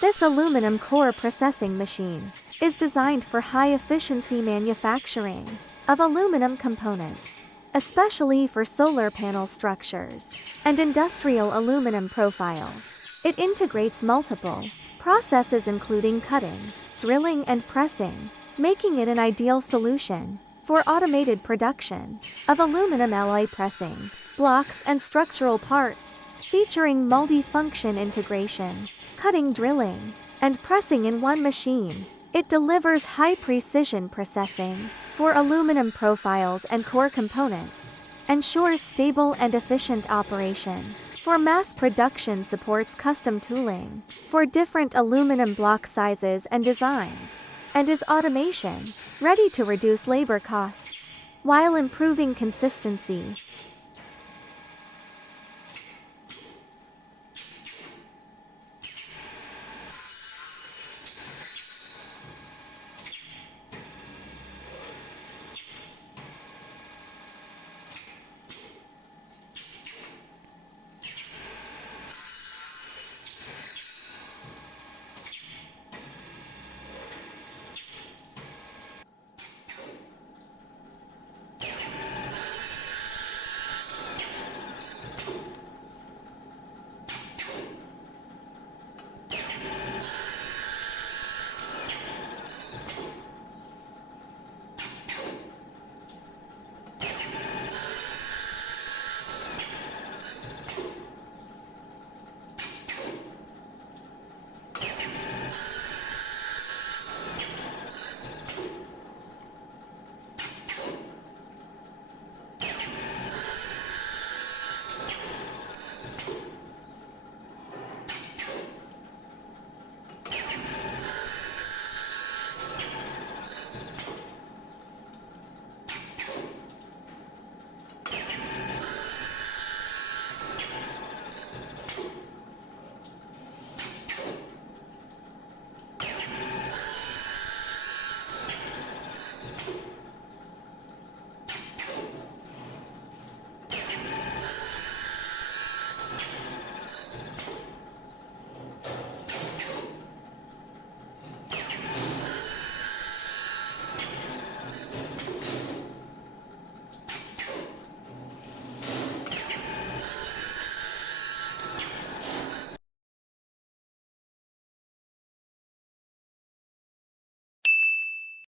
This aluminum core processing machine is designed for high-efficiency manufacturing of aluminum components, especially for solar panel structures and industrial aluminum profiles. It integrates multiple processes including cutting, drilling and pressing, making it an ideal solution for automated production of aluminum alloy pressing, blocks and structural parts, featuring multi-function integration, cutting, drilling, and pressing in one machine. It delivers high-precision processing for aluminum profiles and core components, ensures stable and efficient operation for mass production, supports custom tooling for different aluminum block sizes and designs, and is automation ready to reduce labor costs while improving consistency